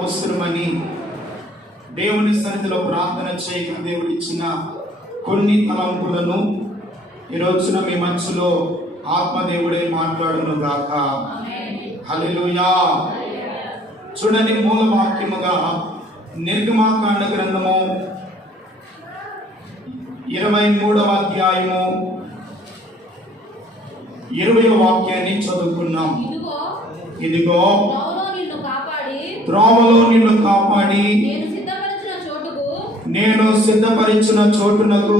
అవసరమని దేవుని సన్నిధిలో ప్రార్థన చేయక దేవుడు ఇచ్చిన కొన్ని తలంపులను ఈ రోజున మీ మనసులో ఆత్మదేవుడే మాట్లాడును గాక. హల్లెలూయా. చూడండి, మూల వాక్యముగా నిర్గమాకాండ గ్రంథము 23వ అధ్యాయము 20వ వాక్యాన్ని చదువుకున్నాం. ఇదిగో త్రోవలో నిన్ను కాపాడి నేను సిద్ధపరిచిన చోటునకు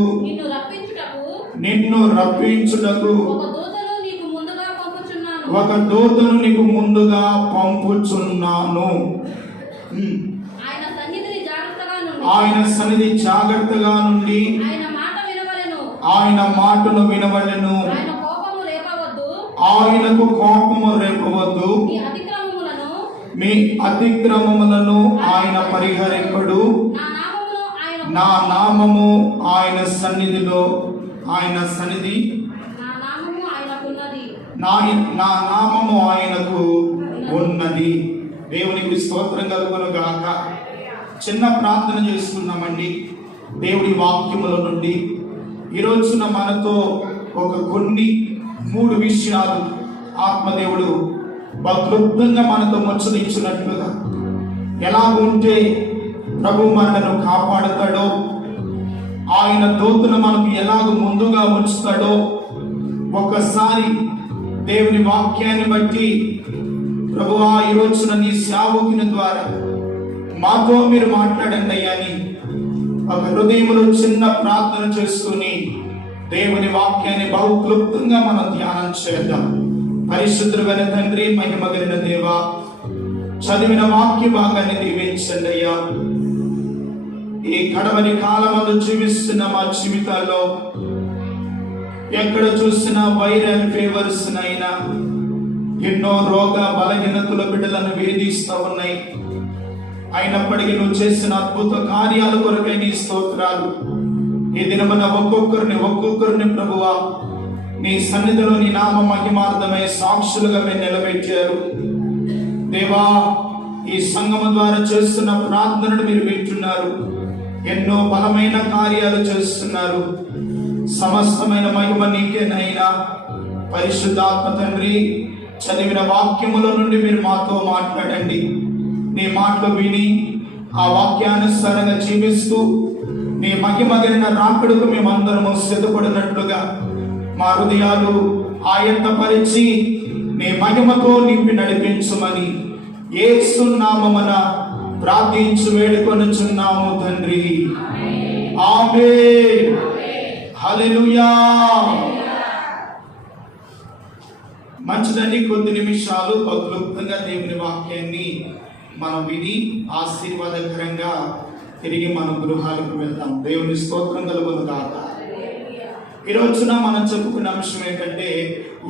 నిన్ను రప్పించుటకు ఒక దూతను నీకు ముందుగా పంపుచున్నాను. ఆయన సన్నిధి జాగ్రత్తగా నుండి ఆయన మాటలు వినవలెను. ఆయనకు కోపము రేపవద్దు. మీ అతిక్రమములను ఆయన పరిహరింపడు. నా నామము ఆయన సన్నిధిలో నా నామము ఆయనకు ఉన్నది. దేవునికి స్తోత్రం కలుగును గాక. చిన్న ప్రార్థన చేసుకున్నామండి. దేవుడి వాక్యముల నుండి ఈరోజున మనతో ఒక కొన్ని 3 విషయాలు ఆత్మదేవుడు క్లుప్తంగా మనతో ముచ్చటించినట్లుగా, ఎలా ఉంటే ప్రభు మనను కాపాడుతాడో, ఆయన దూతను మనకు ఎలాగ ముందుగా ఉంచుతాడో ఒక్కసారి దేవుని వాక్యాన్ని బట్టి ప్రభువా ఈ రోజున నీ సేవకుని ద్వారా మాతో మీరు మాట్లాడండి అయ్యా అని ఒక హృదయంలో చిన్న ప్రార్థన చేసుకుని దేవుని వాక్యాన్ని బహు క్లుప్తంగా మనం ధ్యానం చేద్దాం. పరిశుద్ధుడైన తండ్రి, మహిమగలిగిన దేవా, చదివిన వాక్య భాగాన్ని దీవించండి అయ్యా. ఈ కడవరి కాలమందు జీవిస్తున్న మా జీవితాల్లో ఎక్కడ చూసినా వైరల్ ఫీవర్స్ అయినా ఎన్నో రోగ బలహీనతల బిడ్డలను వేధిస్తూ ఉన్నాయి. అయినప్పటికీ నువ్వు చేసిన అద్భుత కార్యాల కొరకై నీ స్తోత్రాలు. ఈ దినమున ఒక్కొక్కరిని ప్రభువా నీ సన్నిధిలో నీ నామ మహిమార్థమై సాక్షులుగా మీరు నిలబెట్టారు. దేవా, ఈ సంఘము ద్వారా చేస్తున్న ప్రార్థనను మీరు వింటున్నారు. ఎన్నో బలమైన కార్యాలు చేస్తున్నారు. సమస్తమైన మహిమ నీకేనైనా. పరిశుద్ధాత్మ తండ్రి, చదివిన వాక్యముల నుండి మీరు మాతో మాట్లాడండి. నీ మాటలు విని ఆ వాక్యానుసారంగా జీవిస్తూ నీ మహిమగలిగిన రాకడకు మేమందరము సిద్ధపడినట్లుగా మా హృదయాలు ఆయత్తపరిచి నీ మహిమతో నింపి నడిపించమని యేసు నామమున ప్రార్థించి వేడుకొనుచున్నాము తండ్రి. ఆమేన్. హల్లెలూయా. మంచిదండి, కొద్ది నిమిషాలు క్లుప్తంగా దేవుని వాక్యాన్ని మనం విని ఆశీర్వాదకరంగా తిరిగి మన గృహాలకు వెళ్తాం. దేవుని స్తోత్రం కలుగును గాక. ఈ రోజున మనం చెప్పుకున్న అంశం ఏంటంటే,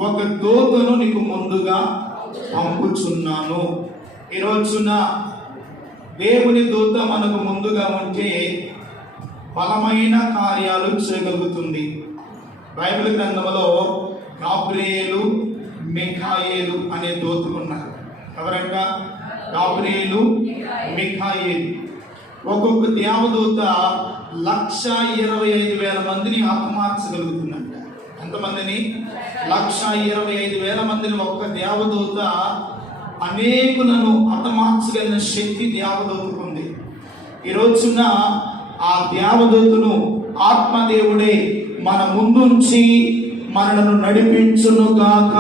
ఒక దూతను నీకు ముందుగా పంపుచున్నాను. ఈ రోజున దేవుని దూత మనకు ముందుగా ఉంటే బలమైన కార్యాలు చేయగలుగుతుంది. బైబిల్ గ్రంథంలో గాబ్రియేలు, మిఖాయేలు అనే దూతలు ఉన్నారు. ఎవరంట? గాబ్రియేలు, మిఖాయేలు. ఒక్కొక్క దేవదూత 1,25,000 మందిని హతమార్చగలుగుతుందంట. ఎంతమందిని? 1,25,000 మందిని ఒక్క దేవదూత అనేకులను హతమార్చగలిగిన శక్తి దేవదూతకు ఉంది. ఈ రోజున ఆ దేవదూతను ఆత్మదేవుడే మన ముందుంచి మనలను నడిపించునుగాక.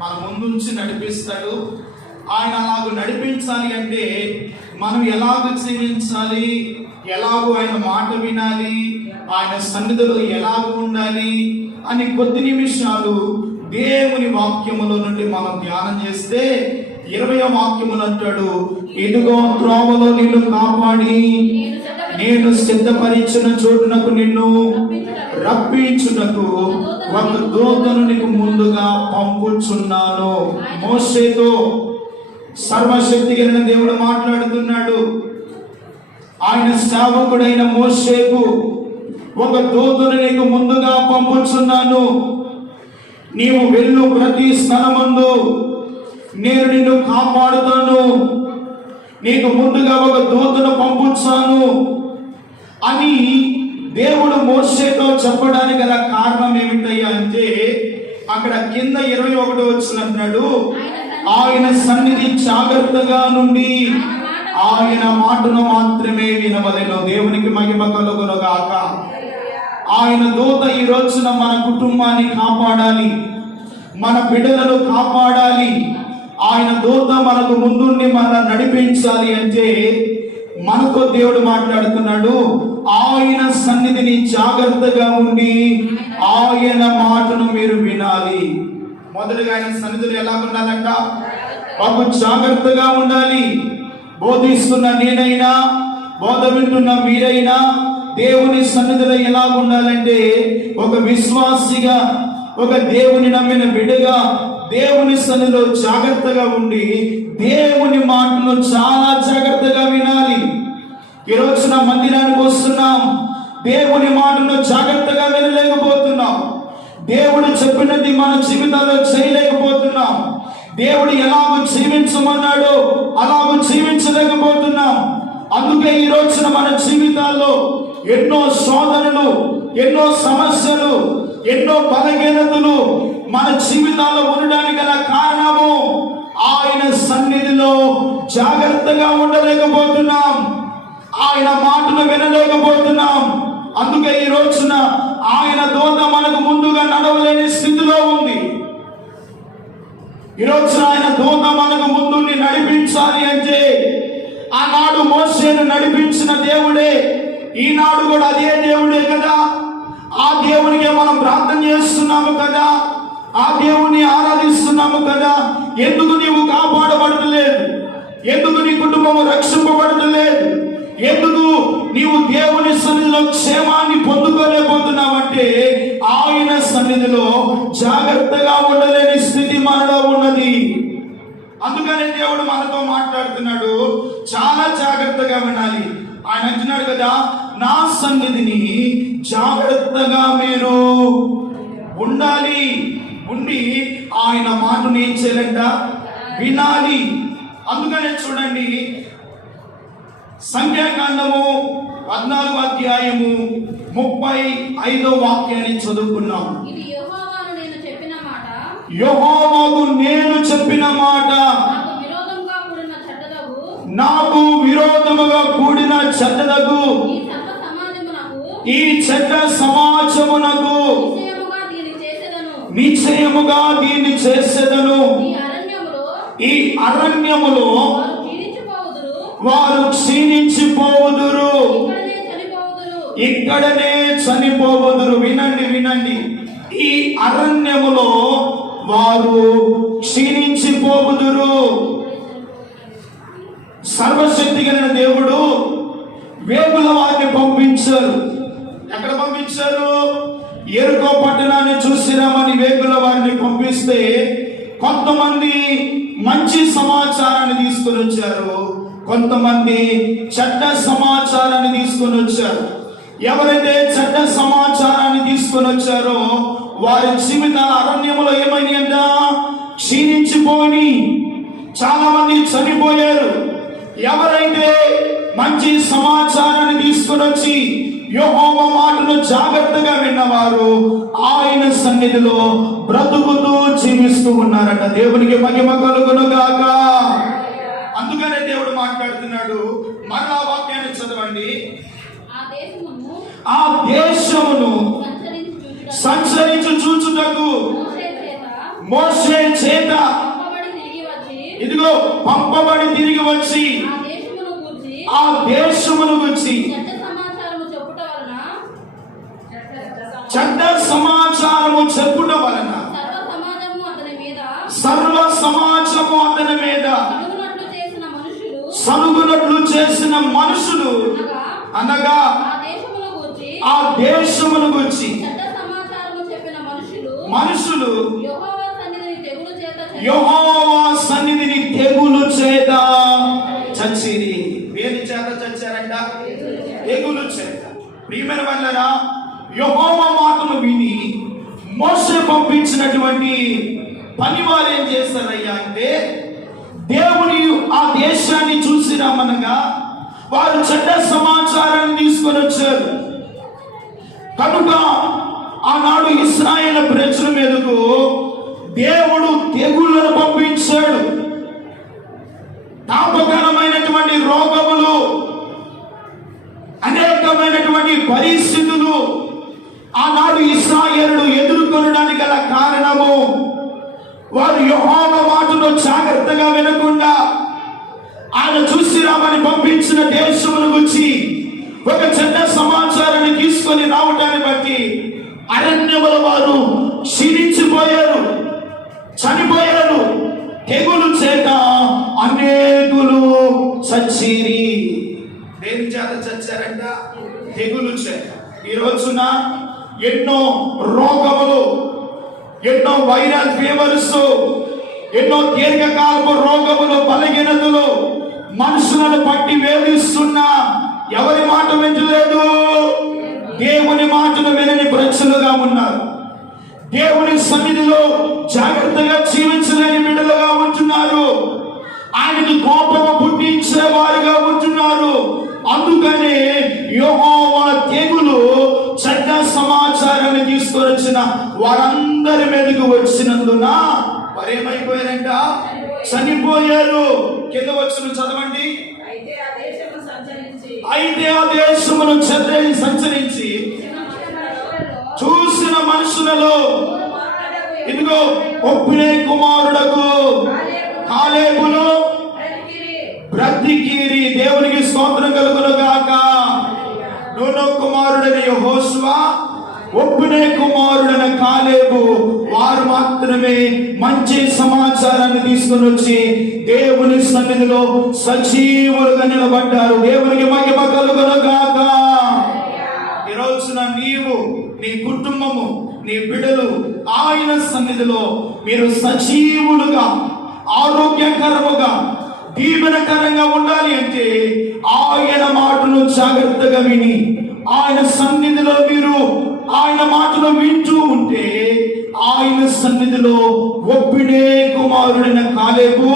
మన ముందుంచి నడిపిస్తాడు. ఆయన అలాగ నడిపించాలి అంటే మనం ఎలాగ జీవించాలి, ఎలాగో ఆయన మాట వినాలి, ఆయన సన్నిధిలో ఎలాగ ఉండాలి అని కొద్ది నిమిషాలు దేవుని వాక్యములో నుండి మనం ధ్యానం చేస్తే 20వ వాక్యములు అంటాడు, ఇదిగో త్రోవలో నిన్ను కాపాడి నేను సిద్ధపరిచిన చోటునకు నిన్ను రప్పించుటకు ఒక దూతను నీకు ముందుగా పంపుచున్నాను. మోషేతో సర్వశక్తి కలిగిన దేవుడు మాట్లాడుతున్నాడు. ఆయన సేవకుడైన మోషేకు ఒక దూతను నీకు ముందుగా పంపుచున్నాను. నీవు వెళ్ళు ప్రతి స్థలమందు నేను నిన్ను కాపాడుతాను, నీకు ముందుగా ఒక దూతను పంపుతాను అని దేవుడు మోషేతో చెప్పడానికి గల కారణం ఏమిటయ్యా అంటే, అక్కడ కింద 21 వచ్చిన అంటున్నాడు, ఆయన సన్నిధి జాగ్రత్తగా నుండి ఆయన మాటను మాత్రమే వినవలెను. దేవునికి మహిమ కలుగును గాక. ఆయన దూత ఈ రోజున మన కుటుంబాన్ని కాపాడాలి, మన బిడ్డలను కాపాడాలి. ఆయన దూత మనకు ముందుండి మనల్ని నడిపించాలి అంటే మనతో దేవుడు మాట్లాడుతున్నాడు. ఆయన సన్నిధిని జాగ్రత్తగా ఉండి ఆయన మాటను మీరు వినాలి. మొదటిగా ఆయన సన్నిధిలో ఎలా ఉండాలంట? బాబు జాగ్రత్తగా ఉండాలి. బోధిస్తున్న నేనైనా, బోధ వింటున్న మీరైనా దేవుని సన్నిధిలో ఎలా ఉండాలంటే, ఒక విశ్వాసిగా, ఒక దేవుని నమ్మిన బిడ్డగా దేవుని సన్నిధిలో జాగ్రత్తగా ఉండి దేవుని మాటలు చాలా జాగ్రత్తగా వినాలి. ఈ రోజున మందిరానికి వస్తున్నాం, దేవుని మాటను జాగ్రత్తగా వినలేకపోతున్నాం. దేవుడు చెప్పినది మన జీవితాల్లో చేయలేకపోతున్నాం. దేవుడు ఎలాగో జీవించమన్నాడో అలాగో జీవించలేకపోతున్నాం. అందుకే ఈ రోజున మన జీవితాల్లో ఎన్నో శోధనలు, ఎన్నో సమస్యలు, ఎన్నో బలహీనతలు మన జీవితాల్లో ఉండడానికి గల కారణము ఆయన సన్నిధిలో జాగ్రత్తగా ఉండలేకపోతున్నాం, ఆయన మాటను వినలేకపోతున్నాం. అందుకే ఈ రోజున ఆయన దూత మనకు ముందుగా నడవలేని స్థితిలో ఉంది. ఈ రోజున ఆయన దూత మనకు ముందుండి నడిపించాలి అంటే, ఆనాడు మోషేను నడిపించిన దేవుడే ఈనాడు కూడా అదే దేవుడే కదా. ఆ దేవునికే మనం ప్రార్థన చేస్తున్నాము కదా, ఆ దేవుని ఆరాధిస్తున్నాము కదా. ఎందుకు నీవు కాపాడబడలేదు? ఎందుకు నీ కుటుంబము రక్షింపబడలేదు? ఎందుకు నీవు దేవుని సన్నిధిలో క్షేమాన్ని పొందుకోలేకపోతున్నావంటే, ఆయన సన్నిధిలో జాగ్రత్తగా ఉండలేని స్థితి మనలో ఉన్నది. అందుకనే దేవుడు మనతో మాట్లాడుతున్నాడు, చాలా జాగ్రత్తగా వినాలి. ఆయన అంటున్నాడు కదా, నా సన్నిధిని జాగ్రత్తగా మీరు ఉండాలి, ఉండి ఆయన మాటను ఏం చేయాలంట? వినాలి. అందుకనే చూడండి, సంఖ్యాకాండము 14వ అధ్యాయము 35వ వాక్యాన్ని చదువుకున్నాం. యెహోవాకు నేను చెప్పిన మాట, నాకు విరోధముగా కూడిన చెడ్డదగు ఈ చెడ్డ సమాజమునకు నిశ్చయముగా దీన్ని చేసేదను. ఈ అరణ్యములో వారు క్షీణించిపోవుదురు, ఇక్కడనే చనిపోవుదురు. వినండి, వినండి. ఈ అరణ్యములో వారు క్షీణించిపోవుదురు. సర్వశక్తి కలిగిన దేవుడు వేగుల వారిని పంపించారు. ఎక్కడ పంపించారు? ఎరుకో పట్టణాన్ని చూసిరామని వేగుల వారిని పంపిస్తే కొంతమంది మంచి సమాచారాన్ని తీసుకొని వచ్చారు, కొంతమంది చెడ్డ సమాచారాన్ని తీసుకొని వచ్చారు. ఎవరైతే చెడ్డ సమాచారాన్ని తీసుకొని వచ్చారో వారి జీవితాల అరణ్యములో ఏమైందంట? క్షీణించిపోయి చాలా మంది చనిపోయారు. ఎవరైతే మంచి సమాచారాన్ని తీసుకొని వచ్చి యెహోవా మాటను జాగ్రత్తగా విన్నవారు ఆయన సన్నిధిలో బ్రతుకుతూ జీవిస్తూ ఉన్నారట. దేవునికి మహిమ కలుగును గాక. అందుకనే దేవుడు మాట్లాడుతున్నాడు. మరలా వాక్యాన్ని చదవండి. ఆ దేశమును సంచరించు చూచుటకు మోషే చేత ఇదిగో పంపబడి తిరిగి వచ్చి ఆ దేశమును గురించి చెడ్డ సమాచారము చెప్పుట వలన సర్వ సమాజము అతని మీద సనుగునట్లు చేసిన మనుషులు అనగా ఆ దేశమును గురించి మనుషులు యెహోవా సన్నిధిని తెగులు చేత చచ్చిరి. వేరు చేత చచ్చారంట, తెగులు చేత. ప్రియమైన వాళ్ళరా, యెహోవా మాటను విని మోషే పంపించినటువంటి పని వారు ఏం చేస్తారయ్యా అంటే, దేవుని ఆ దేశాన్ని చూసిరామని వారు చెడ్డ సమాచారాన్ని తీసుకొని వచ్చారు. కనుక ఆనాడు ఇశ్రాయేలు ప్రజల మీదకు దేవుడు తెగుళ్లను పంపించాడు. తాపకరమైనటువంటి రోగములు, అనేకమైనటువంటి పరిస్థితులు ఆనాడు ఇశ్రాయేలును ఎదుర్కొనడానికి గల కారణము వారు యెహోవా మాటను జాగ్రత్తగా వినకుండా ఆయన చూసి రామని పంపించిన దేశమును గురించి ఒక చెడ్డ సమాచారాన్ని తీసుకొని రావటాన్ని బట్టి అరణ్యముల వారు క్షీణించిపోయారు, చనిపోయారు. తెగులు చేత అనేకులు చచ్చిరి. దేని చేత చచ్చారంట? తెగులు చేత. ఈ రోజున ఎన్నో రోగములు, ఎన్నో వైరల్ ఫీవర్స్, ఎన్నో దీర్ఘకాలపు రోగములు, బలహీనతలు మనుషులను పట్టి వేధిస్తున్నా ఎవరి మాట వినలేదు. దేవుని మాటను వినని ప్రజలుగా ఉన్నారు. దేవుని సన్నిధిలో జాగ్రత్తగా జీవించలేని బిడ్డలుగా ఉంటున్నారు. ఆయనకు కోపము పుట్టించే వారుగా ఉంటున్నారు. అందుకనే యెహోవా తెగులు చెడ్డ సమాచారాన్ని తీసుకొని వచ్చిన వారందరి మీదకు వచ్చినందున వారేమైపోయారంట? చనిపోయారు. కింద వచ్చిన చదవండి. అయితే ఆ దేశమును సంచరించి చూసిన మనుషులలో ఇదిగో ఒప్పినే కుమారుడకు కాలేబును బ్రతికిరి. దేవునికి స్తోత్రం కలుగును గాక. నూనో కుమారుడైన యెహోషువ, ఒప్పినే కుమారుడైన కాలేబు వారు మాత్రమే మంచి సమాచారాన్ని తీసుకుని వచ్చి దేవుని సన్నిధిలో సజీవులుగా నిలబడ్డారు. దేవునికి మహిమ కలుగును గాక. ఈ రోజున నీవు, నీ కుటుంబము, నీ బిడ్డలు ఆయన సన్నిధిలో మీరు సజీవులుగా, ఆరోగ్యకరముగా, దీవెనకరంగా ఉండాలి అంటే ఆయన మాటను జాగ్రత్తగా విని ఆయన సన్నిధిలో మీరు ఆయన మాటను వింటూ ఉంటే ఆయన సన్నిధిలో ఒప్పినే కుమారుడైన కాలేబు,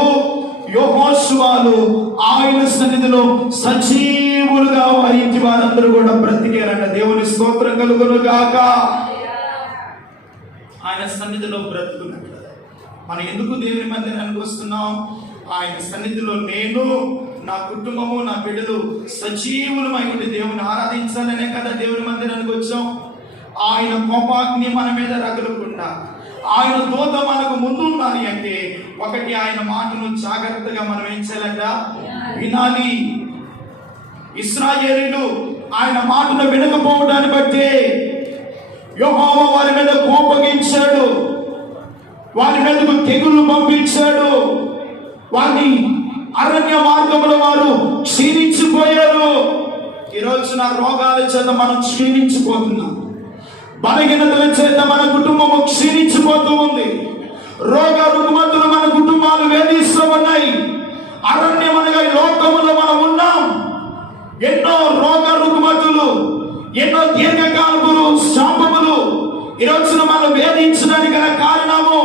యెహోషువలు ఆయన సన్నిధిలో సజీవులుగా వారి వారందరూ కూడా బ్రతికారంట. దేవుని స్తోత్రం కలుగును గాక. ఆయన సన్నిధిలో బ్రతుకున్నట్టు మనం ఎందుకు దేవుని మందిరానికి వస్తున్నాం? ఆయన సన్నిధిలో నేను, నా కుటుంబము, నా బిడ్డలు సజీవులమై ఉండి దేవుని ఆరాధించాలనే కదా దేవుని మందిరానికి వచ్చాం. ఆయన కోపాగ్ని మన మీద రగులకుండా ఆయన దూత మనకు ముందు ఉండాలి అంటే ఒకటి, ఆయన మాటను జాగ్రత్తగా మనం ఏం చేయాలంట? వినాలి. ఇశ్రాయేలీయులు ఆయన మాటను వినకపోవడాన్ని బట్టి యెహోవా వారి మీద కోపగించాడు, వారి మీదకు తెగులు పంపించాడు. వారిని అరణ్య మార్గముల వారు క్షీణించిపోయారు. ఈ రోజున రోగాల చేత మనం క్షీణించిపోతున్నాం. బలహీనతల చేత మన కుటుంబము క్షీణించిపోతూ ఉంది. రోగ రుగ్మతులు మన కుటుంబాలు వేధిస్తూ ఉన్నాయి. అరణ్యమనగా లోకములో మనం ఉన్నాం. ఎన్నో రోగ రుగ్మతులు, ఎన్నో దీర్ఘకాలములు, శాపములు ఈ రోజున మనం వేధించడానికి గల కారణము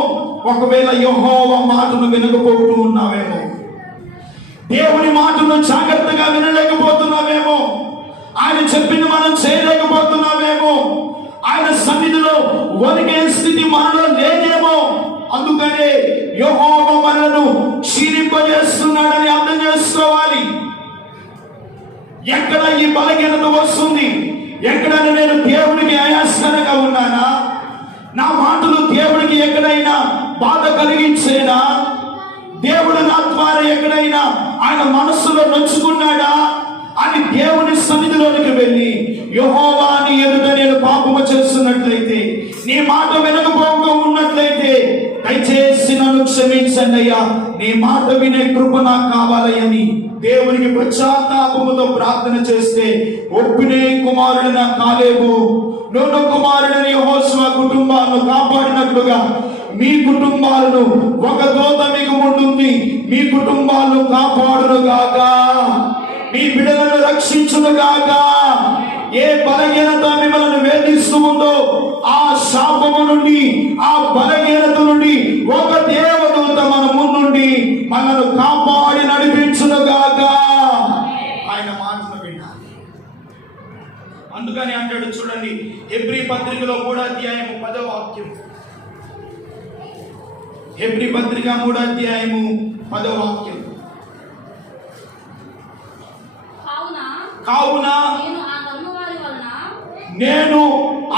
ఒకవేళ యెహోవా మాటను వినకపోతూ ఉన్నావేమో, దేవుని మాటను జాగ్రత్తగా వినలేకపోతున్నావేమో, ఆయన చెప్పింది మనం చేయలేకపోతున్నావేమో, ఆయన సన్నిధిలో వణికే స్థితి మనలో లేదేమో. అందుకనే యెహోవా మనలను క్షీణింపజేస్తున్నాడని అర్థం చేసుకోవాలి. ఎక్కడ ఈ బలహీనత వస్తుంది? ఎక్కడైనా నేను దేవుడికి అయాస్కరంగా ఉన్నానా? నా మాటలు దేవుడికి ఎక్కడైనా బాధ కలిగించేనా? దేవుడు నా ద్వారా ఎక్కడైనా ఆయన మనస్సులో నొచ్చుకున్నాడా అని దేవుని సన్నిధిలోనికి వెళ్ళి యెహోవా నీ ఎదుట నేను పాపము చేస్తున్నట్లయితే, నీ మాట వినకపోగా ఉన్నట్లయితే దయచేసి నన్ను క్షమించండి అయ్యా, నీ మాట వినే కృప నాకు కావాలని దేవునికి పశ్చాత్తాపముతో ప్రార్థన చేస్తే ఒప్పినే కుమారుడైన కాలేబు, నూను కుమారుడైన యెహోషువ కుటుంబాలను కాపాడినట్లుగా మీ కుటుంబాలను ఒక దూత మీకు ఉంటుంది. మీ కుటుంబాలను కాపాడును గాక, మీ బిడ్డలను రక్షించును గాక. ఏ బలహీనత మిమ్మల్ని వేధిస్తూ ఉందో ఆ శాపము నుండి, ఆ బలహీనత నుండి ఒక దేవదూత మన ముందుండి మనల్ని కాపాడి నడిపించును గాక. ఆయన మాట అందుకని అంటాడు చూడండి, హెబ్రీ పత్రికలో 3వ అధ్యాయము 10వ వాక్యం. హెబ్రీ పత్రిక 3వ అధ్యాయము 10వ వాక్యం. కావున నేను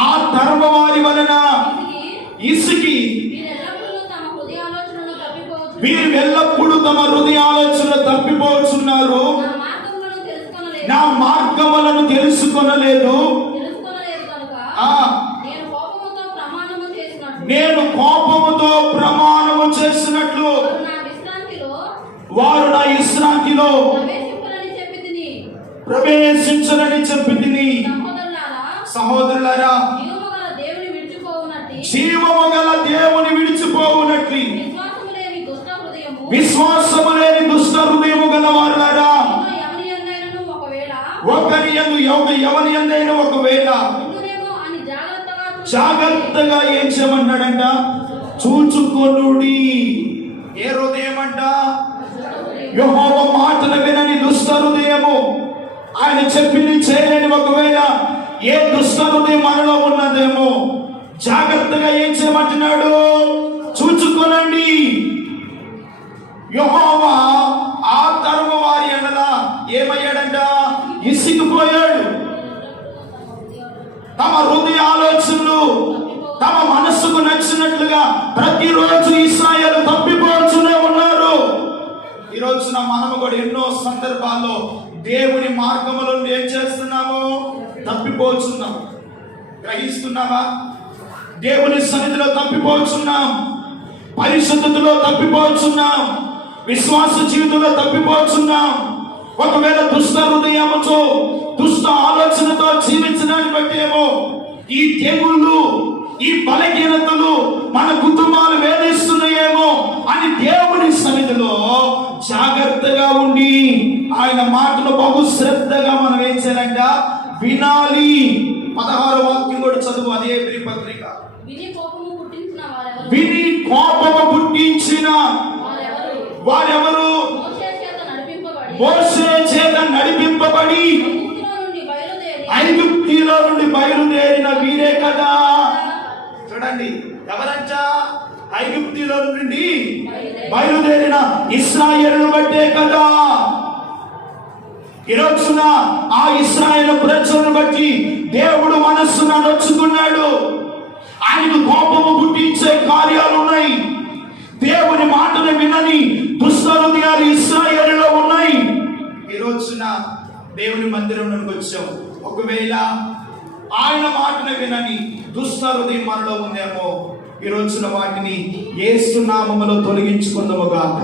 ఆ ధర్మ వారి వలన ఇసికి వీరు ఎల్లప్పుడూ తమ హృదయ ఆలోచనలు తప్పిపోతున్నారు, నా మార్గములను తెలుసుకొనలేదు. నేను కోపముతో ప్రమాణము చేసినట్లు వారు నా విశ్రాంతిలో ప్రవేశించరని చెప్పి తిని. సహోదరులారా, జీవము గల దేవుని విడిచిపోవునట్లు విశ్వాసము లేని దుష్ట హృదయము గల వారులారా, ఒకరి యందు ఎవరి యందైనా ఒకవేళ జాగ్రత్తగా ఏం చేయమన్నాడంట, చూచుకొనుడి. ఏ హృదయం అంట? యెహోవా మాటలు వినని దుష్ట హృదయము. ఆయన చెప్పింది చేయలేని ఒకవేళ ఏ దుష్ట హృదయం మనలో ఉన్నదేమో జాగ్రత్తగా ఏం చేయమంటున్నాడు, చూచుకొనండి. యెహోవా ఆ తరము వారి ఎడల ఏమయ్యాడంట, ఇసిగిపోయాడు. తమ హృదయ ఆలోచనలు తమ మనస్సుకు నచ్చినట్లుగా ప్రతిరోజు ఇశ్రాయేలు తప్పిపోతూనే ఉన్నారు. ఈ రోజున మనము కూడా ఎన్నో సందర్భాల్లో దేవుని మార్గములో ఏం చేస్తున్నాము, తప్పిపోతున్నాం. గ్రహిస్తున్నావా? దేవుని సన్నిధిలో తప్పిపోతున్నాం, పరిశుద్ధతలో తప్పిపోతున్నాం, విశ్వాస జీవితంలో తప్పిపోతున్నాం. ఒకవేళ దుష్ట హృదయముతో దుష్ట ఆలోచనతో జీవించడాన్ని బట్టేమో ఈ తెగుళ్ళు, ఈ బలహీనతలు మన కుటుంబాలు వేధిస్తున్నాయేమో అని దేవుని సన్నిధిలో జాగ్రత్తగా ఉండి ఆయన మాటలు బహు శ్రద్ధగా మనం ఏం చేయాలంట, వినాలి. 16వ వాక్యం కూడా చదువు, అదే హెబ్రీ పత్రిక. విని కోపము పుట్టించిన వారెవరు? మోషే చేత నడిపింపబడి ఐగుప్తులో నుండి బయలుదేరిన వీరే కదా. చూడండి, ఎవరంట? ఐగుప్తులో నుండి బయలుదేరిన ఇశ్రాయేలును బట్టే కదా. ఈ రోజున ఆ ఇశ్రాయేలు ప్రజలను బట్టి దేవుడు మనస్సును నొచ్చుకున్నాడు. ఆయనకు కోపము పుట్టించే కార్యాలు ఉన్నాయి. దేవుని మాటను వినని దుష్ట హృదయాలు ఇశ్రాయేలులో ఉన్నాయి. ఈ రోజున దేవుని మందిరంలోకి వచ్చాం. ఒకవేళ ఆయన మాటను వినని దుష్ట హృదయం మనలో ఉందేమో, ఈ రోజున వాటిని యేసు నామములో తొలగించుకుందాముగాక.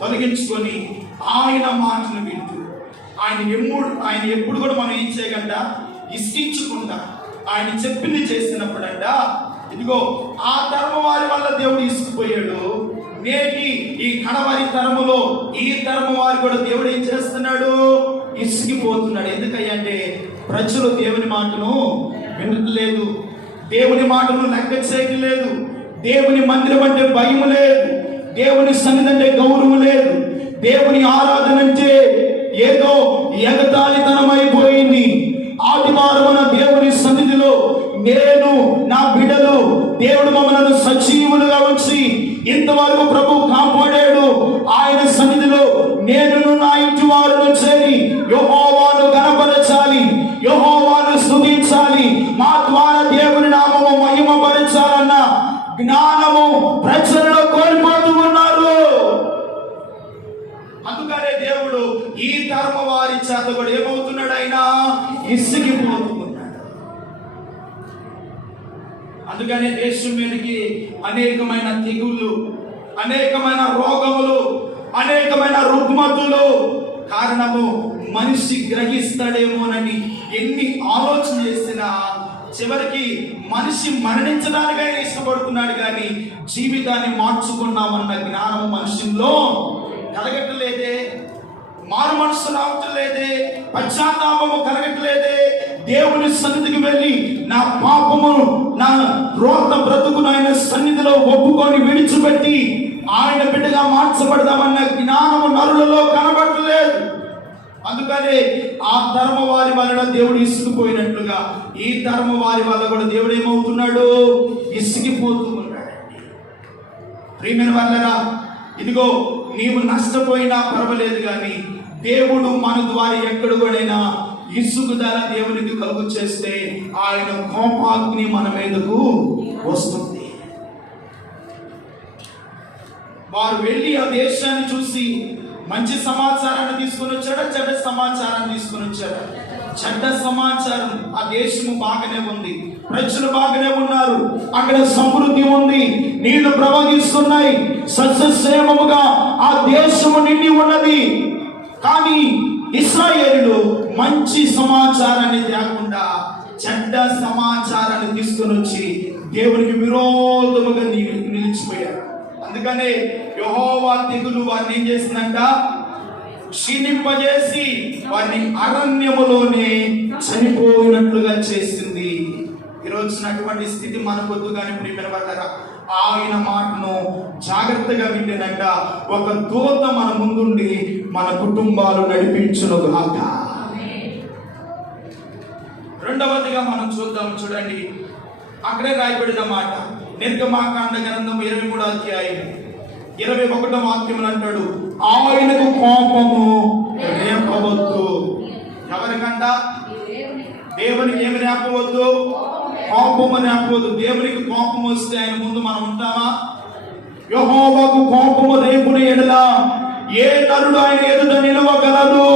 తొలగించుకొని ఆయన మాటను వింటూ ఆయన ఎప్పుడు కూడా మనం ఏం చేయగంట, ఇష్టించకుండా ఆయన చెప్పింది చేసినప్పుడంట, ఇదిగో ఆ తరము వారి వల్ల దేవుడు ఇసుకుపోయాడు. నేటి ఈ కడవారి తరములో ఈ తరము వారు కూడా దేవుడు ఏం చేస్తున్నాడు, ఇసిగిపోతున్నాడు. ఎందుకంటే ప్రజలు దేవుని మాటను వినట్లేదు, దేవుని మాటను లెక్క చేయలేదు, దేవుని మందిరం అంటే భయం లేదు, దేవుని సన్నిధి అంటే గౌరవం లేదు, దేవుని ఆరాధన అంటే ఏదో ఎగతాళితనం అయిపోయింది. ఆదివారమున దేవుని సన్నిధిలో నేను నా బిడ్డలు దేవుడు మమ్మల్ని సజీవులుగా ఉంచి ఇంతవరకు ప్రభు కాపాడాడు. ఆయన సన్నిధిలో నేను నా ఇంటి వారును చేరి యెహోవాను గణపరచాలి, యెహోవాను స్తుతించాలి, మా ద్వారా దేవుని నామము మహిమపరచాలన్న జ్ఞానము ప్రజల్లో కోల్పోతూ ఉన్నారు. అందుకనే దేవుడు ఈ తరము వారి చేత కూడా ఏమవుతున్నాడు, ఆయన ఇసిగిపోతున్నాడు. అందుకనే దేశం మీదకి అనేకమైన తెగుళ్ళు, అనేకమైన రోగములు, అనేకమైన రుగ్మతులు కారణము మనిషి గ్రహిస్తాడేమోనని ఎన్ని ఆలోచన చేసినా చివరికి మనిషి మరణించడానికైనా ఇష్టపడుతున్నాడు, కానీ జీవితాన్ని మార్చుకున్నామన్న జ్ఞానము మనుషుల్లో కలగట్లేదే, మారు మనసు రావట్లేదే, పశ్చాత్తాపము కలగట్లేదే. దేవుని సన్నిధికి వెళ్ళి నా పాపమును నా రోత బ్రతుకును ఆయన సన్నిధిలో ఒప్పుకొని విడిచిపెట్టి ఆయన బిడ్డగా మార్చబడదామన్న జ్ఞానము నరులలో కనబడలేదు. అందుకనే ఆ తరము వారి వలన దేవుడు ఇసుకుపోయినట్లుగా ఈ తరము వారి వల్ల కూడా దేవుడు ఏమవుతున్నాడు? ఇసిగిపోతూ ఉన్నాడండి. ప్రియమైన వాళ్ళరా, ఇదిగో నీవు నష్టపోయినా పర్వాలేదు కానీ దేవుడు మన ద్వారా ఎక్కడ కూడా ఇసుగుదల దేవునికి కలుగు చేస్తే ఆయన కోపాగ్ని మన మీదకు వస్తుంది. వారు వెళ్ళి ఆ దేశాన్ని చూసి మంచి సమాచారాన్ని తీసుకొని వచ్చాడా, చెడ్డ సమాచారాన్ని తీసుకొని వచ్చాడా? చెడ్డ సమాచారం. ఆ దేశము బాగానే ఉంది, ప్రజలు బాగానే ఉన్నారు, అక్కడ సమృద్ధి ఉంది, నీళ్లు ప్రవహిస్తున్నాయి, సస్యశ్యామముగా ఆ దేశము నిండి ఉన్నది. కానీ ఇశ్రాయేలులు మంచి సమాచారాన్ని తేకుండా చెడ్డ సమాచారాన్ని తీసుకొని వచ్చి దేవునికి విరోధముగా నిలిచిపోయారు. అందుకనే యెహోవా తెగులు వారిని ఏం చేసిందంట? క్షీణింపజేసి వారిని అరణ్యములోనే చనిపోయినట్లుగా చేసింది. ఈరోజునటువంటి స్థితి మనకొద్దు కానీ ప్రియమైన వాళ్ళరా, ఆయన మాటను జాగ్రత్తగా వింటేనంట ఒక దూత మన ముందుండి మన కుటుంబాలు నడిపించును గాక. రెండవదిగా మనం చూద్దాం. చూడండి, అక్కడే రాయబడిన మాట నిర్గమాకాండ గ్రంథం 23వ అధ్యాయం 21వ వాక్యములు అంటాడు, ఆయనకు కోపము రేపవద్దు. ఎవరికంట? దేవునికి ఏమి రేపవద్దు? కోపము రేపవద్దు. దేవునికి కోపం వస్తే ఆయన ముందు మనం ఉంటామా? యెహోవాకు కోపము రేపుని ఎడల ఏ నరుడు ఆయన ఎదుట నిలవగలడు?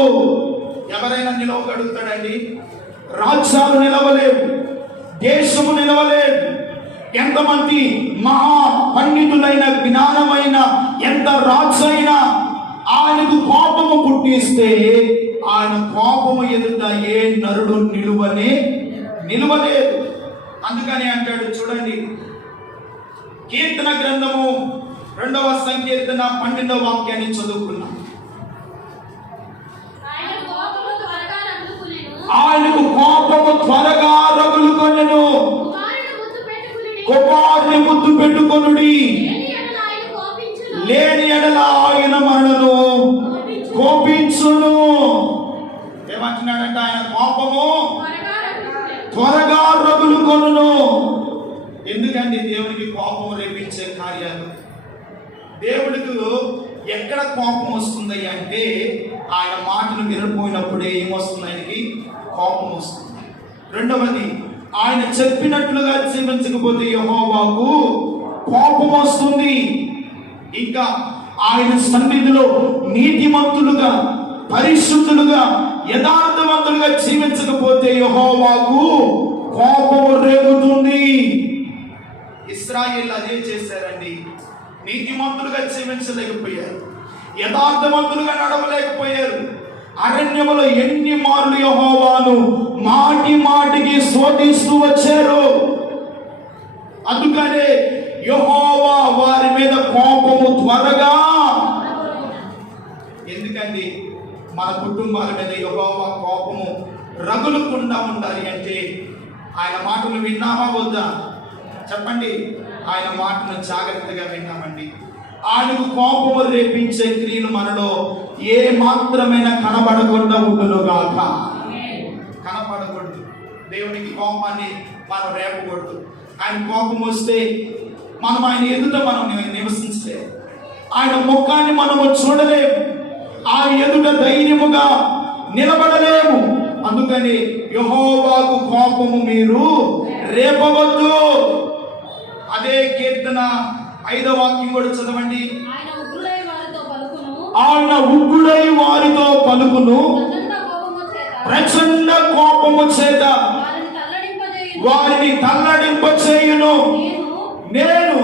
ఎవరైనా నిలవగలుగుతాడండి? రాజ్యాలు నిలవలేవు, దేశము నిలవలేదు. ఎంతమంది మహా పండితులైన జ్ఞానమైన ఎంత రాజు అయినా ఆయనకు కోపము పుట్టిస్తే ఆయన కోపము ఎదుట ఏ నరుడు నిలువలేదు. అందుకని అంటాడు, చూడండి, కీర్తన గ్రంథము 2వ సంకీర్తన 12వ వాక్యాన్ని చదువుకున్నాం. ఆయనకు కోపము త్వరగా రగులుకొనెను, కుమారుని ముద్దు పెట్టుకొనుడి, లేని ఎడల ఆయన మనలను కోపించును. ఏమంటున్నాడంట? ఆయన కోపము త్వరగా రగులుకొనును. ఎందుకండి దేవునికి కోపం రేపించే కార్యాలు? దేవుడికి ఎక్కడ కోపం వస్తుంది అంటే ఆయన మాటలు వినపోయినప్పుడే ఏమొస్తుంది? ఆయనకి కోపం వస్తుంది. రెండవది, ఆయన చెప్పినట్లుగా జీవించకపోతే యెహోవాకు కోపం వస్తుంది. ఇంకా ఆయన సన్నిధిలో నీతిమంతులుగా, పరిశుద్ధులుగా, యథార్థవంతులుగా జీవించకపోతే యెహోవాకు కోపము రేగుతుంది. ఇశ్రాయేలు అదే చేశారండి. నీతిమంతులుగా జీవించలేకపోయారు, యథార్థవంతులుగా నడవలేకపోయారు. అరణ్యములో ఎన్ని మార్లు యెహోవాను మాటి మాటికి శోధిస్తూ వచ్చారు. అందుకనే యెహోవా వారి మీద కోపము త్వరగా. ఎందుకండి మన కుటుంబాల మీద యెహోవా కోపము రగులుకుండా ఉండాలి అంటే ఆయన మాటలు విన్నామా వద్దా? చెప్పండి. ఆయన మాటను జాగ్రత్తగా విన్నామండి. ఆయనకు కోపము రేపించే క్రియలు మనలో ఏ మాత్రమైనా కనబడకుండా ఉండును గాక. కనపడకూడదు. దేవునికి కోపాన్ని మనం రేపకూడదు. ఆయన కోపం వస్తే మనం ఆయన ఎదుట మనం నివసిస్తే ఆయన ముఖాన్ని మనము చూడలేము, ఆయన ఎదుట ధైర్యముగా నిలబడలేము. అందుకని యెహోవాకు కోపము మీరు రేపవద్దు. అదే కీర్తన 5వ వాక్యం కూడా చదవండి. ఆయన ఉగ్రుడై వారితో పలుకును, ప్రచండ కోపము చేత వారిని తల్లడింపచేయును. నేను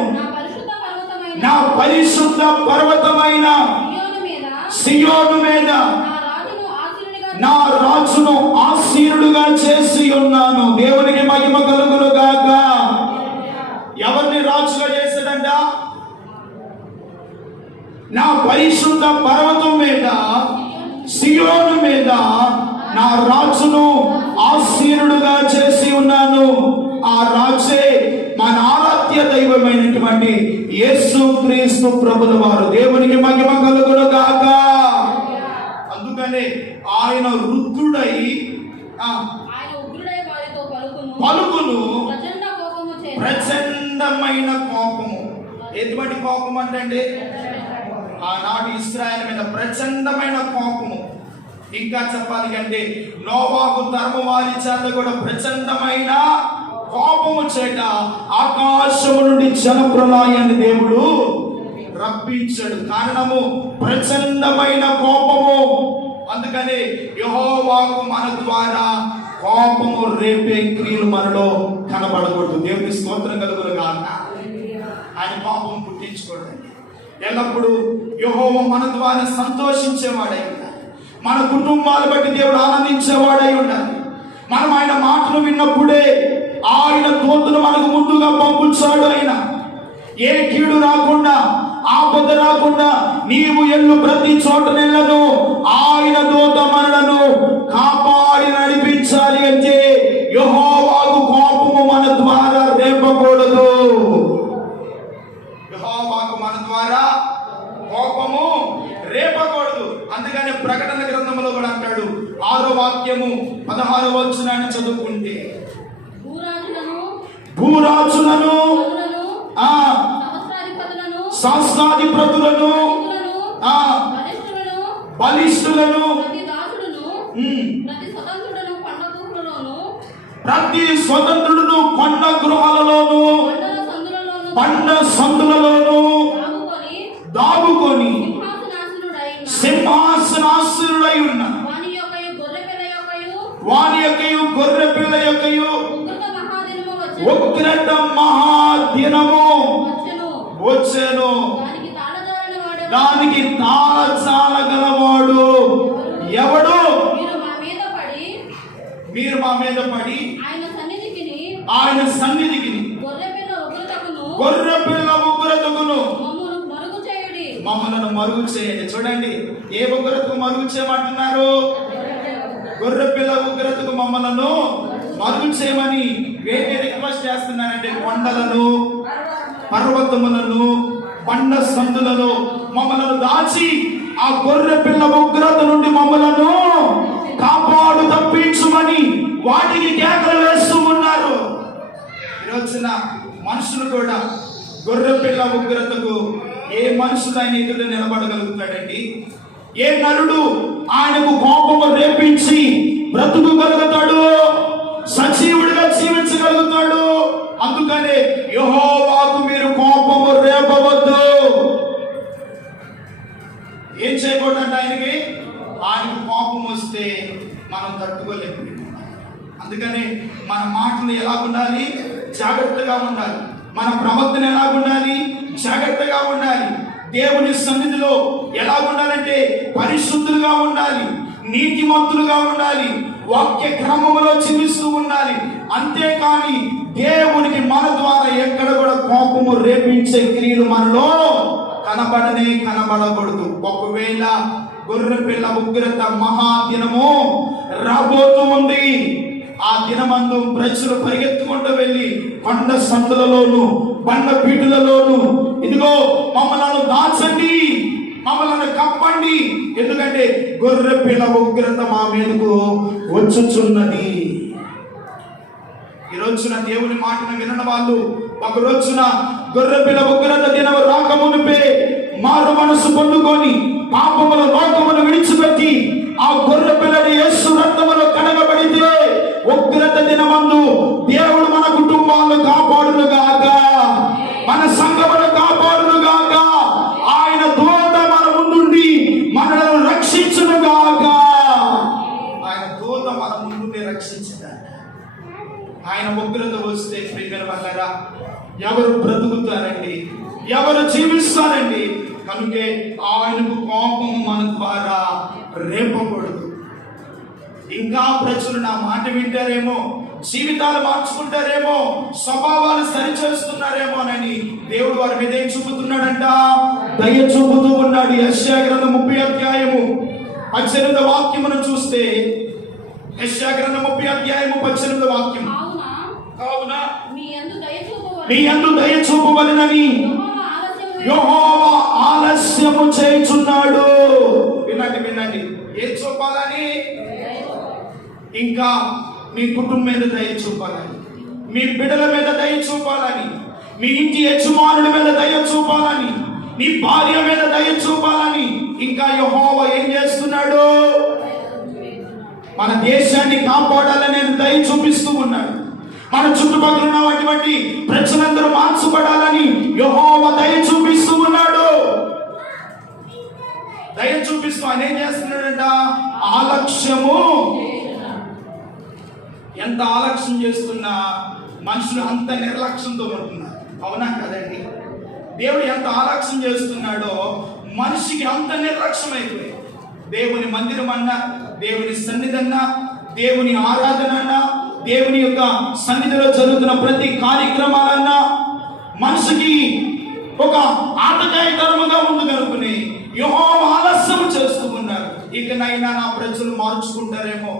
నా పరిశుద్ధ పర్వతమైన సియోను మీద నా రాజును ఆసీనుడుగా చేసి ఉన్నాను. దేవునికి మహిమ కలుగును గాక. ఎవరిని రాజుగా చేశాడంట? నా పరిశుద్ధ పర్వతం మీద, సియోను మీద నా రాజును ఆసీనుడుగా చేసి ఉన్నాను. ఆ రాజే మన ఆరాధ్య దైవమైనటువంటి యేసుక్రీస్తు ప్రభుల వారు. దేవునికి మహిమ కలుగును గాక. అందుకనే ఆయన ఎటువంటి కోపం అంటే ఆనాడు ఇశ్రాయేలు మీద ప్రచండమైన కోపము. ఇంకా చెప్పాలి అంటే నోవాహు తరము వారి చేత కూడా ప్రచండమైన కోపము చేత ఆకాశము నుండి జలప్రళయాన్ని దేవుడు రప్పించాడు. కారణము ప్రచండమైన కోపము. అందుకని యెహోవాకు మన ద్వారా కోపము రేపే క్రియలు మనలో కనబడకూడదు. దేవుని స్తోత్రం కలుగును గాక. ఆయన కోపం పుట్టించుకోవడం ఎల్లప్పుడూ యెహోవా మన ద్వారా సంతోషించేవాడై ఉండాలి. మన కుటుంబాలు బట్టి దేవుడు ఆనందించేవాడై ఉండాలి. మనం ఆయన మాటలు విన్నప్పుడే ఆయన దూతను మనకు ముందుగా పంపించాడు. ఆయన ఏ కీడు రాకుండా, ఆపద రాకుండా నీవు ఎల్లు ప్రతి చోట నెలను ఆయన దూత మనలను కాపాడి నడిపించాలి. అంటే యెహోవాకు కోపము మన ద్వారా రేపకూడదు. యెహోవాకు మన ద్వారా కోపము రేపకూడదు. అందుకని ప్రకటన గ్రంథంలో కూడా అంటాడు, 6వ వాక్యము 16వ వచనాన్ని చదువుకుంటే, భూరాజులను సహస్రాధిపతులను బలిష్ఠులను ప్రతి స్వతంత్రుడును కొండ గృహాలలోను పండ సందులలోను దాగుకొని సింహాసనాసనుడై ఉన్న వాని యొక్కయు గొర్రె పిల్ల యొక్కయు ఉగ్రత మహాదినము వచ్చెను. దానికి తాళచాలగలవాడు ఎవడు? మీరు మా మీద పడి ఆయన సన్నిధికి గొర్రె పిల్ల ఉగ్రతకును మమ్మలను మరుగు చేయండి. చూడండి, ఏ ఉగ్రతకు మరుగు చేయమంటున్నారు? గొర్రె పిల్ల ఉగ్రతకు మమ్మలను మరుగు చేయమని వేరే రిక్వెస్ట్ చేస్తున్నారంటే కొండలను, పర్వతములను, పండ సందులలో మమ్మలను దాచి ఆ గొర్రె పిల్ల ఉగ్రత నుండి మమ్మలను కాపాడు, తప్పించుమని వాటికి కేకలు వేస్తూ ఉన్నారు. ఈరోజున మనుషులు కూడా గొర్రె పిల్ల ఉగ్రతకు ఏ మనుషుడు ఆయన ఎదుట నిలబడగలుగుతాడండి? ఏ నరుడు ఆయనకు కోపము రేపించి బ్రతుకగలుగుతాడు? సజీవుడిగా జీవించగలుగుతాడు? అందుకనే యెహోవాకు మీరు కోపము రేపవద్దు. ఏం చేయకూడదంటే ఆయనకు కోపం వస్తే మనం తట్టుకోలేము. అందుకనే మన మాటలు ఎలా ఉండాలి? జాగ్రత్తగా ఉండాలి. మన ప్రవర్తన ఎలా ఉండాలి? జాగ్రత్తగా ఉండాలి. దేవుని సన్నిధిలో ఎలా ఉండాలంటే పరిశుద్ధులుగా ఉండాలి, నీతిమంతులుగా ఉండాలి, వాక్య క్రమంలో జీవిస్తూ ఉండాలి. అంతేకాని దేవునికి మన ద్వారా ఎక్కడ కూడా కోపము రేపించే క్రియలు మనలో కనబడకూడదు. ఒకవేళ గొర్రె పిల్ల ఉగ్రత మహాదినము రాబోతూ ఉంది. ఆ దినమందు ప్రజలు పరిగెత్తుకుంటూ వెళ్ళి కొండ సందులలోను బండ పీటులలోను ఇదిగో మమ్మలను దాచండి, మమ్మలను కప్పండి, ఎందుకంటే గొర్రె పిల్ల ఉగ్రత మా మీదకు వచ్చుచున్నది. ఈ రోజున దేవుని మాటను వినని వాళ్ళు ఒక రోజున గొర్రె పిల్ల ఉగ్రత దినం రాకమునిపే మారు మనసు పొందుకొని పాపముల లోకమును విడిచిపెట్టి ఆ గొర్రె పిల్లని యేసు రక్తములో కడగబడితే ఉగ్రత దినమందు దేవుడు మన కుటుంబాలను కాపాడును గాక, మన సంఘమును కాపాడును గాక, ఆయన దూత మన ముందుండి మనలను రక్షించును గాక. ఆయన దూత మన ముందుండి రక్షించుగాక. ఆయన ఉగ్రత వస్తే ప్రియమైన వాళ్ళారా ఎవరు బ్రతుకుతారండి? ఎవరు జీవిస్తారండి? కనుకే ఆయనకు కోపం మన ద్వారా రేపకూడదు. ఇంకా ప్రజలు నా మాట వింటారేమో, జీవితాలు మార్చుకుంటారేమో, స్వభావాలు సరిచేస్తున్నారేమో అని దేవుడు వారి మీద ఏం చూపుతున్నాడంట? దయ చూపుతూ ఉన్నాడు. యెషయా గ్రంథం 30వ అధ్యాయము 18వ వాక్యమును చూస్తే, యెషయా గ్రంథం 30వ అధ్యాయము 18వ వాక్యం, కావున మీ యందు దయ చూపవలెనని యెహోవా ఆలస్యము చేయుచున్నాడు. వినండి, ఏం చూపాలని? ఇంకా మీ కుటుంబం మీద దయ చూపాలని, మీ బిడ్డల మీద దయ చూపాలని, మీ ఇంటి యజమానుడి మీద దయ చూపాలని, నీ భార్య మీద దయ చూపాలని ఇంకా యెహోవా ఏం చేస్తున్నాడు? మన దేశాన్ని కాపాడాలని దయ చూపిస్తూ ఉన్నాడు. మన చుట్టుపక్కల ఉన్నటువంటి ప్రజలందరూ మార్చబడాలని యెహోవా దయ చూపిస్తూ ఉన్నాడు. దయ చూపిస్తూ ఆయన ఏం చేస్తున్నాడంట? ఆలక్ష్యము. ఎంత ఆలక్ష్యం చేస్తున్నా మనుషులు అంత నిర్లక్ష్యంతో ఉంటున్నారు. అవునా కదండి? దేవుడు ఎంత ఆలక్ష్యం చేస్తున్నాడో మనిషికి అంత నిర్లక్ష్యం అయిపోయింది. దేవుని మందిరం అన్నా, దేవుని సన్నిధి అన్నా, దేవుని ఆరాధన అన్నా, దేవుని యొక్క సన్నిధిలో జరుగుతున్న ప్రతి కార్యక్రమాలన్నా మనిషికి ఒక ఆటకాయకరముగా ఉంది కనుకుని యెహోవా ఆలస్యం చేస్తూ ఉన్నారు. ఇకనైనా నా ప్రజలు మార్చుకుంటారేమో,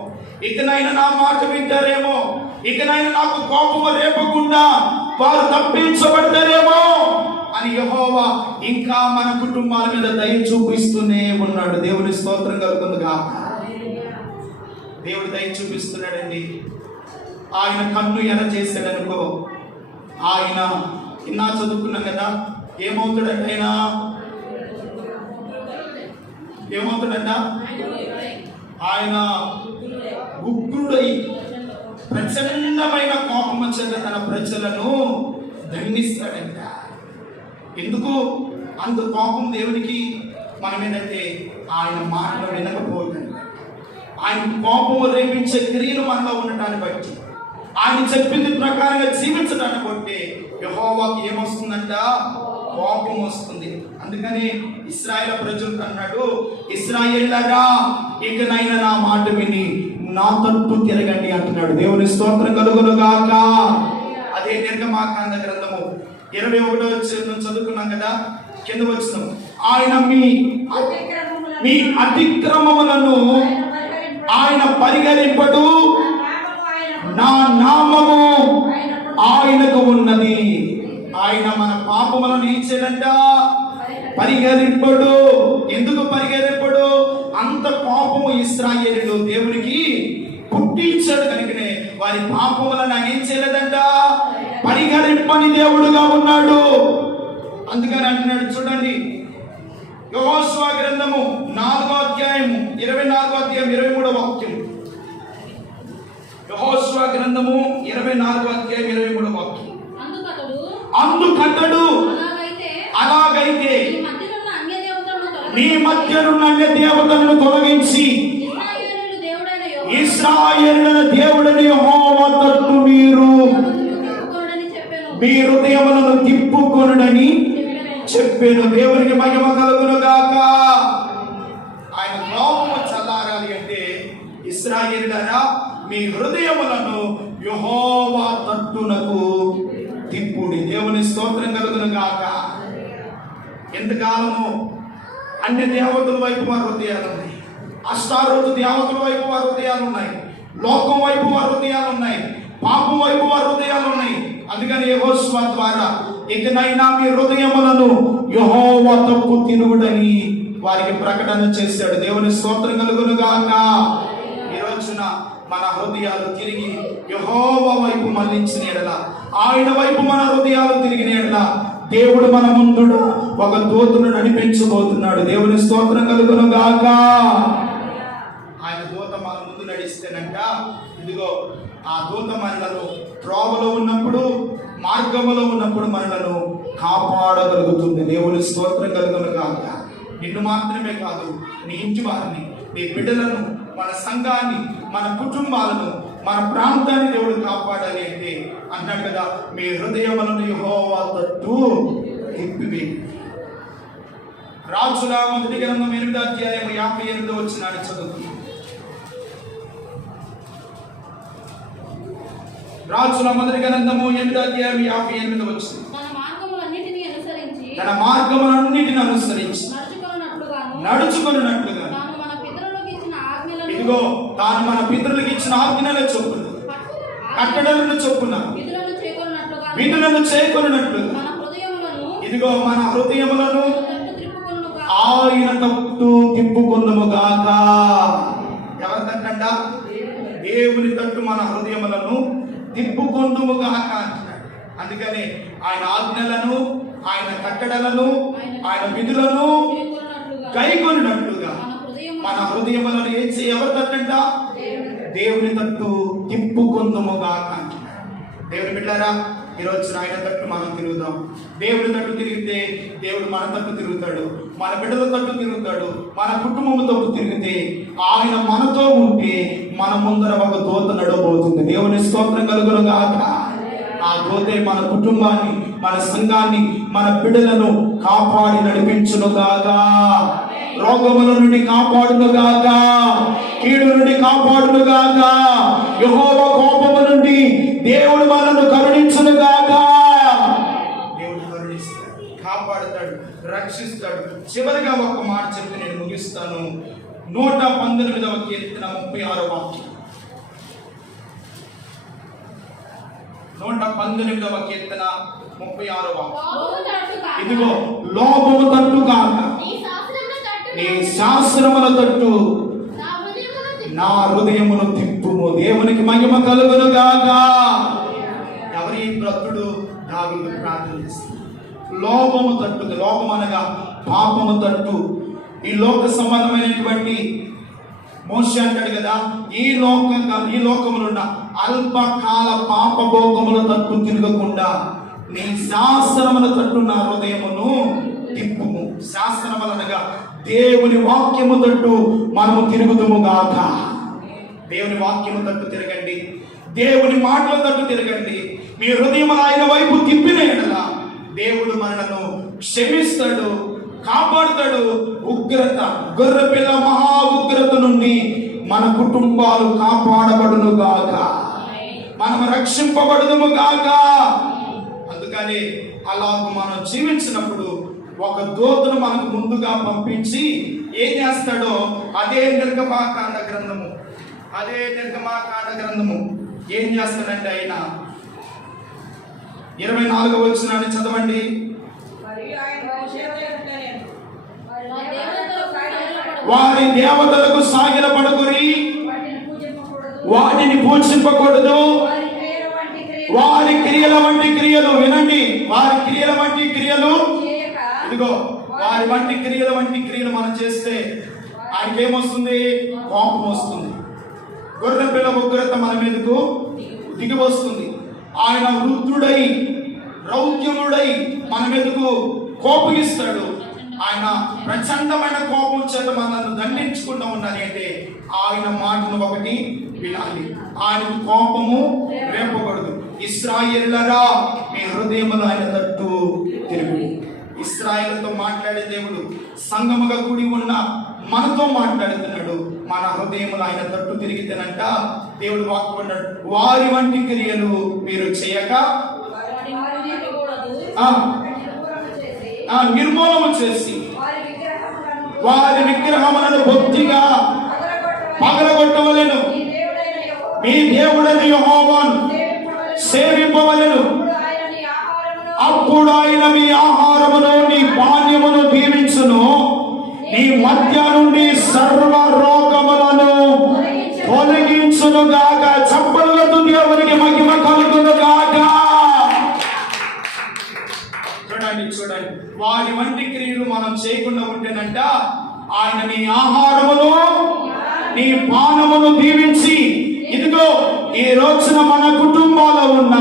ఇకనైనా నా మాట వింటారేమో, ఇకనైనా నాకు కోపము రేపకుండా వారు తప్పించబడతారేమో అని యెహోవా ఇంకా మన కుటుంబాల మీద దయ చూపిస్తూనే ఉన్నాడు. దేవుని స్తోత్రం కలుగునుగా. దేవుడు దయ చూపిస్తున్నాడండి. ఆయన కన్ను ఎర్ర చేశాడనుకో, ఆయన ఇన్నా చదువుకున్నాం కదా, ఏమవుతాడంట? ఆయన ఏమవుతాడంట? ఆయన ఉగ్రుడై ప్రచండమైన కోపం చేత తన ప్రజలను దండిస్తాడంట. ఎందుకు అంత కోపం దేవునికి మన మీదంటే ఆయన మాటలు వినకపోవడం, ఆయన కోపము రేపించే క్రియలు మనలో ఉండటాన్ని బట్టి, ఆయన చెప్పింది ప్రకారంగా జీవించడాన్ని బట్టి యెహోవాకి ఏమొస్తుందంట? కోపం వస్తుంది. అందుకని ఇశ్రాయేలు ప్రజలకు అన్నాడు, ఇశ్రాయేలులారా ఇకనైనా నా మాట విని నా తట్టు తిరగండి అంటున్నాడు. దేవుని స్తోత్రం కలుగును గాక. అదే నిర్గమాకాండ గ్రంథము 21వ వచనం చదువుకున్నాం కదా, కింద వచనం, ఆయన మీ అతిక్రమములను ఆయన పరిహరింపడు, నా నామము ఆయనకు ఉన్నది. ఆయన మన పాపములను ఏం చేయాలంట? పరిహరింపడు. ఎందుకు పరిహరింపడు? అంత పాపము ఇశ్రాయేలీయులు దేవునికి పుట్టించాడు కనుకనే వారి పాపములను ఆయన ఏం చేయలేదంట? పరిహరింపని దేవుడుగా ఉన్నాడు. అందుకని అంటున్నాడు, చూడండి యెహోషువ గ్రంథము 4వ అధ్యాయము 24వ అధ్యాయం 23వ వాక్యం. యెహోషువ గ్రంథము 24వ అధ్యాయం 23వ వాక్యం. అందుకతడు అలాగైతే నీ మధ్యనున్న అన్య దేవతలను తొలగించి ఇశ్రాయేలుల దేవుడైన యెహోవా తట్టు మీ హృదయములను తిప్పుకొనుడని చెప్పాను. దేవునికి మహిమ కలుగును గాక. ఆయన కోపము చల్లారాలి అంటే ఇశ్రాయేలులారా మీ హృదయములను యెహోవా తట్టునకు తిప్పుడి. దేవుని స్తోత్రం కలుగును గాక. ఎంతకాలము అన్య దేవతల వైపు వారి హృదయాలు ఉన్నాయి, అష్టారోతు దేవతల వైపు వారి హృదయాలు ఉన్నాయి, లోకం వైపు వారి హృదయాలు ఉన్నాయి, పాపం వైపు వారి హృదయాలు ఉన్నాయి. అందుకని యెహోషువ ద్వారా ఇకనైనా మీ హృదయములను యెహోవా తప్పు తిరుగుడని వారికి ప్రకటన చేశాడు. దేవుని స్తోత్రం కలుగును గాక. ఈ రోజున మన హృదయాలు తిరిగి యెహోవా వైపు మళ్ళించిన ఎడల, ఆయన వైపు మన హృదయాలు తిరిగిన ఎడల దేవుడు మన ముందు ఒక దూతను నడిపించబోతున్నాడు. దేవుని స్తోత్రం కలుగును గాక. ఆయన దూత మన ముందు నడిస్తేనంట, ఇదిగో ఆ దూత మనలను త్రోవలో ఉన్నప్పుడు, మార్గములో ఉన్నప్పుడు మనలను కాపాడగలుగుతుంది. దేవుని స్తోత్రం కలుగును గాక. నిన్ను మాత్రమే కాదు, నీ ఇంటి వారిని, నీ బిడ్డలను, మన సంఘాన్ని, మన కుటుంబాలను, మన ప్రాంతాన్ని దేవుడు కాపాడాలి అంటే అన్నాడు కదా, మీ హృదయములను యెహోవా తట్టు తిప్పివేయి. రాజుల మొదటి గ్రంథం 8వ అధ్యాయం 58వ వచనాన్ని చదువుతున్నాం. రాజుల మొదటి గ్రంథము 8వ అధ్యాయం 58వ వచనం. తన మార్గములన్నిటిని అనుసరించి నడుచుకొనున్నట్లుగా ఇదిగో తాను మన పితరులకు ఇచ్చిన ఆజ్ఞల చొప్పున, కట్టడలను చొప్పున విధులను చేకొనున్నట్లుగా ఇదిగో మన హృదయములను ఆయన తట్టు తిప్పుకొందుము గాక. ఎవరి తట్టండా? దేవుని తట్టు మన హృదయములను తిప్పుకొందుము గాక అంటున్నాడు. అందుకనే ఆయన ఆజ్ఞలను, ఆయన కట్టడలను, ఆయన విధులను కైకొన్నట్లుగా మన హృదయములను ఏం ఎవరి తట్టంట? దేవుని తట్టు తిప్పుకొందుముగాక. దేవుని బిడ్డారా, ఈరోజు ఆయన తట్టు మనం తిరుగుదాం. దేవుని తట్టు తిరిగితే దేవుడు మన తట్టు తిరుగుతాడు, మన బిడ్డల తట్టు తిరుగుతాడు, మన కుటుంబం తట్టు తిరిగితే ఆయన మనతో ఉంటే మన ముందర ఒక దూత నడవబోతుంది. దేవుని స్తోత్రం కలుగునుగాక. ఆ దూతే మన కుటుంబాన్ని, మన సంఘాన్ని, మన బిడ్డలను కాపాడి నడిపించునుగాక. రోగముల నుండి కాపాడునుగాక, కీడు నుండి కాపాడునుగాక, యెహోవా కోపము నుండి దేవుడు మనల్ని కరుణించునుగాక. దేవుడు కరుణిస్తాడు, కాపాడుతాడు, రక్షిస్తాడు. చివరిగా ఒక మాట చెప్పి నేను ముగిస్తాను. 119వ కీర్తన 36వ వాక్యం. 119వ కీర్తన 36వ వాక్యం. ఇదిగో లోభము తట్టు కాక నీ శాస్త్రముల తట్టు నా హృదయమును తిప్పుము. దేవునికి మహిమ కలుగునుగాక. ఎవరి భక్తుడు? దావీదు ప్రార్థన చేస్తుంది. లోభము తట్టు, లోభం అనగా పాపము తట్టు, ఈ లోక సంబంధమైనటువంటి మోషే అంటాడు కదా, ఈ లోకములున్న అల్పకాల పాపభోగముల తట్టు తిరగకుండా నీ శాస్త్రముల తట్టు నా హృదయమును తిప్పుము. శాస్త్రములనగా దేవుని వాక్యము తట్టు మనము తిరుగుదుముగాక. దేవుని వాక్యము తట్టు తిరగండి, దేవుని మాటల తట్టు తిరగండి. మీ హృదయములు ఆయన వైపు తిప్పిన యెడల దేవుడు మనలను క్షమిస్తాడు, కాపాడుతాడు. ఉగ్రత, గొర్రెపిల్ల మహా ఉగ్రత నుండి మన కుటుంబాలు కాపాడబడునుగాక, మనం రక్షింపబడుదుముగాక. అందుకని అలాగ మనం జీవించినప్పుడు ఒక దూతను మనకు ముందుగా పంపించి ఏం చేస్తాడో అదే నిర్గమాకాండ గ్రంథము ఏం చేస్తాడంటే ఆయన 24వ వచనాన్ని చదవండి. వారి దేవతలకు సాగిల పడుకుని వాటిని పూజింపకూడదు. వారి క్రియల వంటి క్రియలు, వినండి, వారి క్రియల వంటి క్రియలు, ఇదిగో వారి క్రియల వంటి క్రియలు మనం చేస్తే ఆయనకి ఏమొస్తుంది? కోపం వస్తుంది. గొర్రె పిల్ల ఉగ్రత మన మీదకు దిగి వస్తుంది. ఆయన వృద్ధుడై రౌద్యముడై మన మీదకు కోపగిస్తాడు. ఆయన ప్రచండమైన కోపం చేత మనల్ని దండించకుండా ఉండాలి అంటే ఆయన మాటను ఒకటి వినాలి. ఆయనకు కోపము రేపకూడదు. ఇశ్రాయేలులారా, మీ హృదయములు ఆయన తట్టు తిరుగు. ఇశ్రాయేలుతో మాట్లాడే దేవుడు సంగముగా కూడి ఉన్న మనతో మాట్లాడుతున్నాడు. మన హృదయములు ఆయన తట్టు తిరిగితేనంట దేవుడు వాక్కున్నాడు, వారి వంటి క్రియలు మీరు చేయక నిర్మూలము చేసి వారి విగ్రహములను బొత్తిగా పగలగొట్టవలెను. మీ దేవుడైన యెహోవాను సేవింపవలెను. అప్పుడు ఆయన మీ ఆహారమును, నీ పానీయమును దీవించును. నీ మధ్య నుండి సర్వ రోగములను తొలగించునుగాక. చప్పలతో దేవునికి మహిమ కలుగునుగాక. చూడండి, వారి వంటి క్రియలు మనం చేయకుండా ఉంటేనంట ఆయన నీ ఆహారమును, నీ పానమును దీవించి, ఇదిగో ఈ రోజున మన కుటుంబాల్లో ఉన్న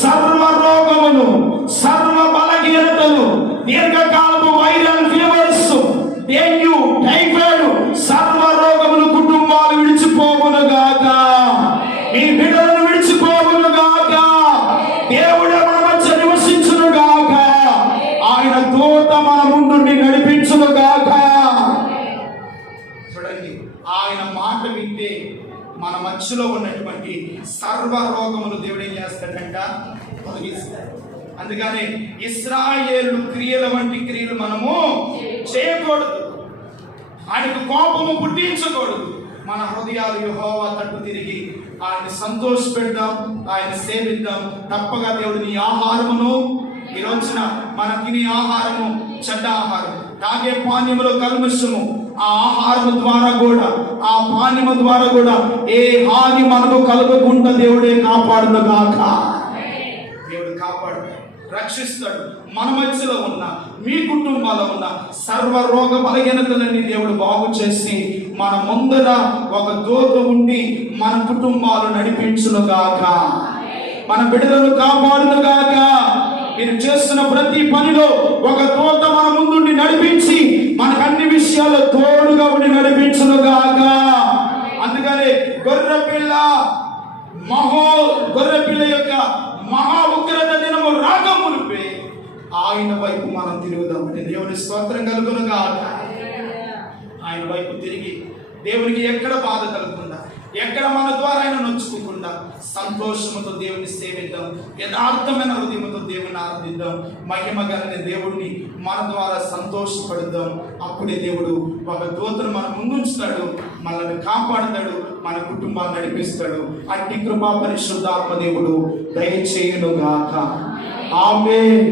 సర్వ రోగములు, సర్వ బలహీనతలు, దీర్ఘకాలపు వైరల్ ఫీవర్స్, డెంగ్యూ, టైఫాయిడ్, సర్వ రోగములు కుటుంబాలు విడిచిపోవునుగాక. మీ బిడ్డలను విడిచిపోవునుగాక. దేవుడు మన మధ్య నివసించునుగాక. ఆయన దూత మన ముందుండి నడిపించునుగాక. చూడండి, ఆయన మాట వింటే మన మధ్యలో ఉన్నటువంటి సర్వ రోగములు దేవుడు ఏం చేస్తాడంట? తొలగిస్తాడు. అందుకని ఇశ్రాయేలు క్రియల వంటి క్రియలు మనము చేయకూడదు. ఆయనకు కోపము పుట్టించకూడదు. మన హృదయాలు యెహోవా తట్టు తిరిగి ఆయన సంతోషపెడదాం, ఆయన సేవిద్దాం. తప్పగా దేవుడు నీ ఆహారమును, ఈ రోజున మన తినే ఆహారము చెడ్డ ఆహారం, తాగే పానీయములో కల్మషము, ఆ ఆహారము ద్వారా కూడా, ఆ పానీయము ద్వారా కూడా ఏ హాని మనకు కలగకుండా దేవుడే కాపాడునుగాక. దేవుడు కాపాడుతాడు, రక్షిస్తాడు. మన మధ్యలో ఉన్న మీ కుటుంబాల్లో ఉన్న సర్వ రోగ బలహీనతలన్నీ దేవుడు బాగు చేసి మన ముందర ఒక దూత ఉండి మన కుటుంబాలు నడిపించును గాక, మన బిడ్డలను కాపాడును గాక. మీరు చేస్తున్న ప్రతి పనిలో ఒక దూత మన ముందుండి నడిపించి మనకు అన్ని విషయాల్లో తోడుగా ఉండి నడిపించును గాక. అందుకని గొర్రెపిల్ల యొక్క మహా ఉగ్రత దినము రాకమునిపే ఆయన వైపు మనం తిరుగుదామంటే దేవుని స్తోత్రం కలుగును గాక. ఆయన వైపు తిరిగి దేవునికి ఎక్కడ బాధ కలగకుండా, ఎక్కడ మన ద్వారా ఆయన నొచ్చుకోకుండా సంతోషముతో దేవుని సేవిద్దాం, యథార్థమైన హృదయంతో దేవుని ఆరాధిద్దాం, మహిమ కలిగిన దేవుడిని మన ద్వారా సంతోషపడుద్దాం. అప్పుడే దేవుడు ఒక దూతను మన ముందుంచుతాడు, మనల్ని కాపాడుతాడు, మన కుటుంబాన్ని నడిపిస్తాడు. అట్టి కృపా పరిశుద్ధాత్మ దేవుడు దయచేయును గాక. ఆమేన్.